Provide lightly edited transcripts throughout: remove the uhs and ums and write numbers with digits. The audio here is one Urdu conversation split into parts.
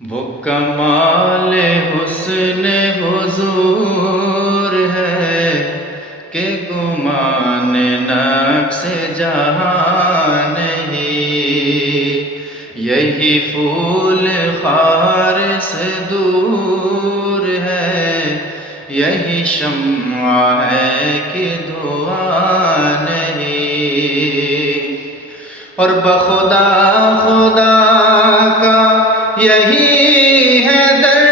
وہ کمال حسن حضور ہے کہ گمان نقص جہاں نہیں، یہی پھول خار سے دور ہے، یہی شمع ہے کہ دھواں نہیں، اور بخدا خدا کا یہی ہے در،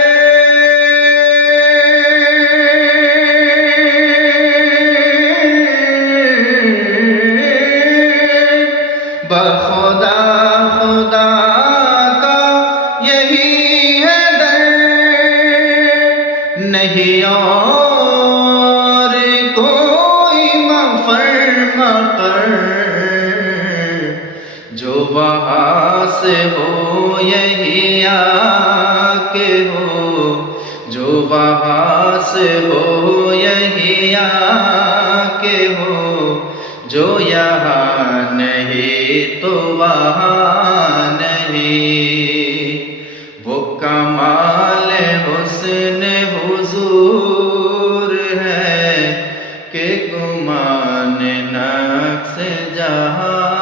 بخدا خدا کا یہی ہے در، نہیں اور کوئی مفر مقر، جو وہاں سے ہو یہی آ کے ہو، جو وہاں سے ہو یہی آ کے ہو، جو یہاں نہیں تو وہاں نہیں، وہ کمال حسن حضور ہے کہ گمان نقص جہاں